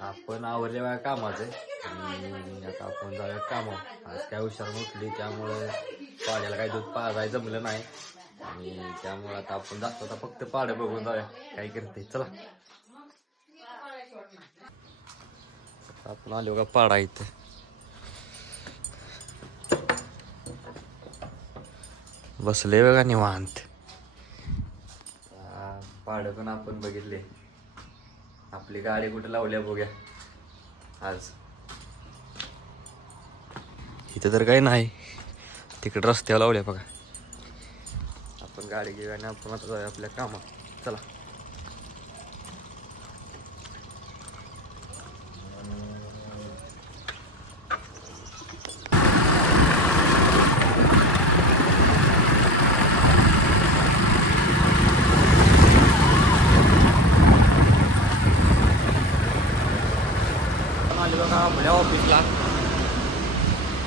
आपण आवरले बघा कामाचं आणि आता आपण जाऊया कामावर. आज काय हुशार उठली त्यामुळे पाड्याला काही दूध पाजायचं जमलं नाही आणि त्यामुळे आता आपण जातो. आता फक्त पाडं बघून जाऊया काय करते. चला आपण आलो का पाडा इथं. बसले बघा निवांत. पाडं पण आपण बघितले. आपली गाडी कुठे लावल्या बघूया आज. इथं तर काही नाही, तिकडे रस्त्यावर लावल्या बघा. आपण गाडी घेऊया आणि आपण आता जाऊया आपल्या कामात. चला बघा आपल्या ऑफिसला.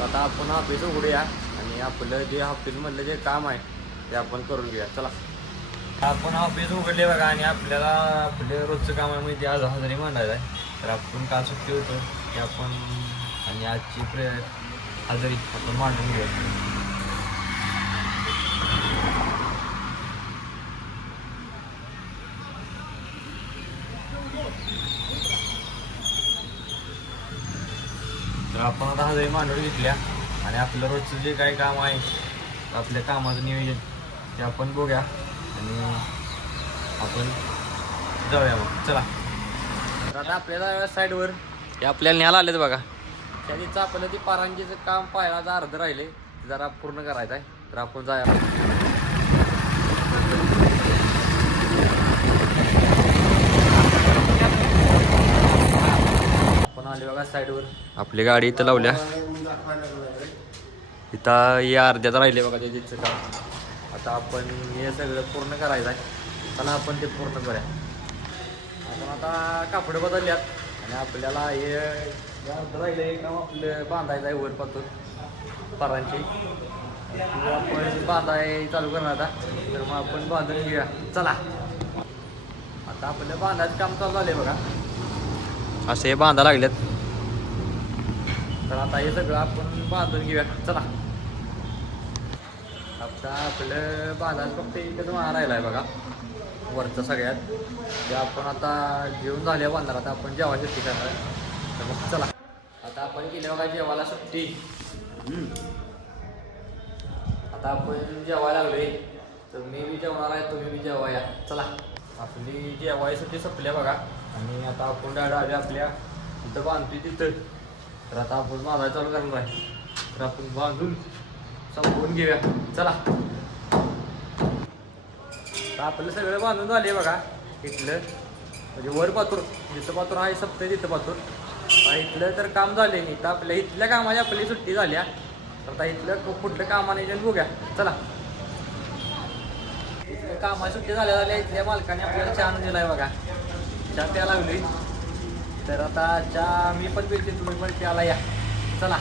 आता आपण ऑफिस उघडूया आणि आपलं जे ऑफिसमधलं जे काम आहे ते आपण करून घेऊया. चला आपण ऑफिस उघडले बघा आणि आपल्याला आपल्या रोजचं कामामध्ये आज हजेरी मांडायचं आहे. तर आपण का सुट्टी होतो ते आपण आणि आजची हजेरी आपण मांडून घेऊया. तर आपण आता हजेरी मांडून घेतल्या आणि आपलं रोजचं जे काही काम आहे आपल्या कामाचं नियोजन ते आपण बघूया आणि आपण जाऊया मग. चला तर आता आपल्याला साईडवर ते आपल्याला न्यायला आलेत बघा. त्या दिवशी आपल्याला ते पारांजीचं काम पाहायला अर्ध राहिले जरा पूर्ण करायचं आहे. तर आपण जाऊया. आले बघा साईडवर. आपली गाडी इथं लावल्या. इथं हे अर्ध्यात राहिले बघा त्याचं काम. आता आपण हे सगळं पूर्ण करायचं आहे. चला आपण ते पूर्ण करूया. आपण आता कापड बदलल्यात आणि आपल्याला हे अर्ध राहिले काम आपलं बांधायचं आहे वर पातून पारांची. आपण बांधाय चालू करणार आता. तर मग आपण बांधून घेऊया. चला आता आपलं बांधायचं काम चालू झाले बघा. असे हे बांधा लागलेत. तर आता हे सगळं आपण बांधून घेऊया. चला आता आपलं बांधायला फक्त एकच मारा राहिला आहे बघा वरचं सगळ्यात. ते आपण आता घेऊन झाल्या बांधणार. आता आपण जेवायला सुट्टी करणार आहे. तर मग चला आता आपण गेले बघा जेवायला सुट्टी. आता आपण जेवायला लागलोय. तर मी बी जेवणार आहे, तुम्ही बी जेवाया. चला आपली जेवायला सुट्टी संपल्या बघा आणि आता आपण डायरेक्ट आले आपल्या तिथं बांधतोय तिथं. तर आता आपण बांधायला चालू करणार आहे. तर आपण बांधून संपवून घेऊया. चला तर आपलं सगळं बांधून झाले बघा. इथलं म्हणजे वर पातूर जिथं पातूर आहे सप्ताह तिथं पातूर इथलं तर काम झाले नाही. तर आपल्या इथल्या कामाची आपली सुट्टी झाल्या. तर आता इथलं कुठलं कामाने बघूया. चला इथलं कामाची सुट्टी झाल्या इथल्या मालकाने आपल्याला चहा दिला आहे बघा. चहा प्यायला लागली. तर आता चहा मी पण पिते, तुम्ही पण प्यायला या. चला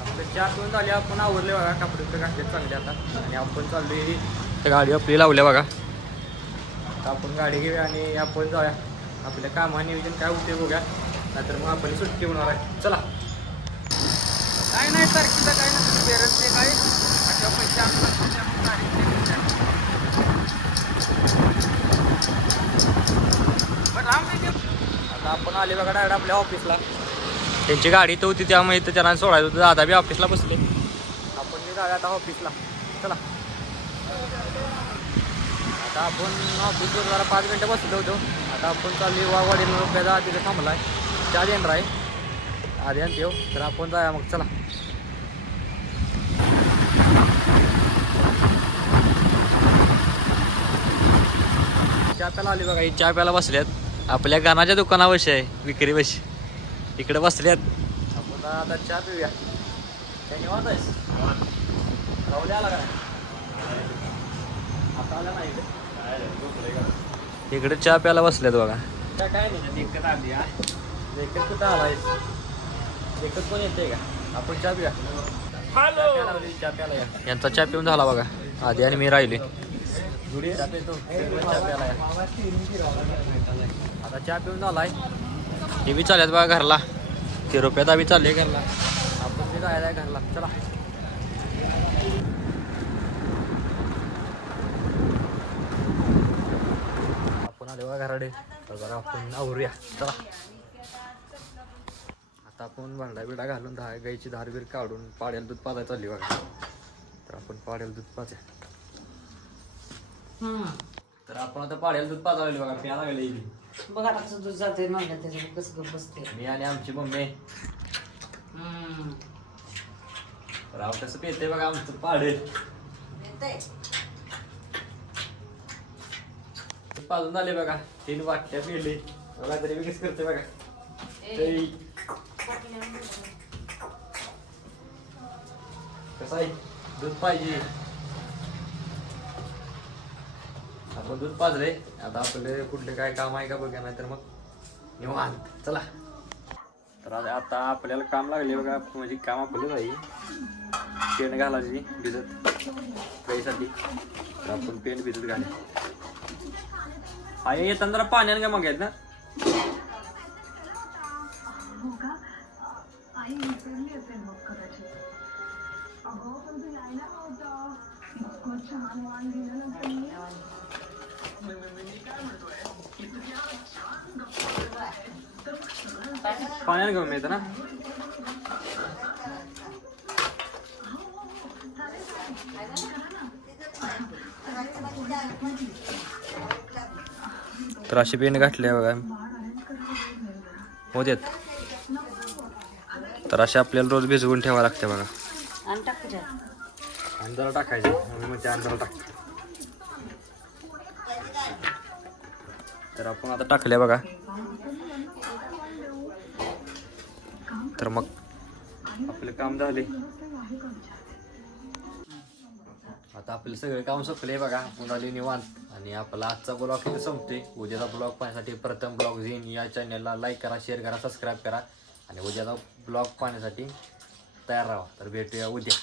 आपलं चहा पिऊन झाले. आपण आवरले बघा. कपडे घातले चांगले आता आणि आपण चाललोय. गाडी आपली लावल्या बघा. आता आपण गाडी घेऊया आणि आपण जाऊया. आपल्या कामा नियोजन काय होते बघूया. नाहीतर मग आपण सुट्टी होणार आहे. चला काय नाही तारखेचं काय नसतं पेरसते काय पैसे आता आपण आले बघा डायरेक्ट आपल्या ऑफिसला. त्यांची गाडी तर होती त्यामुळे तर त्यांना सोडायचं होतं. दादा बी ऑफिसला बसले. आपण बी जाऊया आता ऑफिसला. चला आता आपण ऑफिसवर जरा 5 मिनटं बसलो होतो. आता आपण चालली वाघवाडी रुपयाचा तिथे थांबला आहे. चहा देणार आहे आधी आणि देव. तर आपण जाऊया मग. चला चहा प्यायला आली बघा. ही चहा प्यायला बसल्यात आपल्या गाण्याच्या दुकानावशी आहे विक्री बशी. इकडे बसल्यात. आपण आता चहा पिऊया. काय निवांत आहेस? राहुल्या आला का आता आला नाही इकडे चहा प्यायला बसल्यात बघा. चहा काय नाही एकच आली. एकच कुठं आला एकच पण येते का? आपण चहा पिऊया. चहा प्यायला या. यांचा चहा पिऊन झाला बघा आधी आणि मी राहिले. चहा पितो चहा प्यायला या. आता चहा पिऊन झालाय. हे बी चालत बघा घरला. ते रुपयात बी चालले घरला. आपण बी जायला आहे घरला. चला आपण आले बघा घराडे. तर बघा आपण आवरूया. चला आता आपण भांडा बिडा घालून गाईची धार बीर काढून पाड्याला दूध पाजायला चालली बघा. तर आपण पाड्याला दूध पाजा. तर आपण आता पाड्याला दूध पाजायला बघा. प्यायला लागले बघा आता दूध जाते म्हणलं त्याच्यावर कसं गप बसते. मी आणि आमची मम्मी. राव कसं पेते बघा आमचं पाडे. पाजून झाले बघा. 3 वाट्या पेले बघा. तरी मी कसं करते बघा. कसं आहे दूध पाहिजे. आपण दूध पाजले. आता आपले कुठले काय काम आहे का बघा. नाही तर मग निवांत. चला तर आता आपल्याला काम लागले बघा. म्हणजे काम आपलं जाईल पेन घालायची भिजत गाईसाठी. तर आपण पेन भिजत घाले. आई येताना जरा पाण्याने का मागायचं ना. पाण्याने घेऊन मिळतं ना. तर अशी पेन घातली बघा हो देत. तर असे आपल्याला रोज भिजवून ठेवावं लागते बघा. अंधारा टाकायचे मग ते अंधारा टाक. तर आपण आता टाकले बघा. तर मग आपले काम झाले. आता आपले सगळे काम संपले बघा. पुन्हा निवांत. आणि आपला आजचा ब्लॉग इथे संपते. उद्याचा ब्लॉग पाहण्यासाठी प्रथम ब्लॉग झीन या चॅनलला लाईक करा, शेअर करा, सबस्क्राईब करा. आणि उद्याचा ब्लॉग पाहण्यासाठी तयार राहा. तर भेटूया उद्या.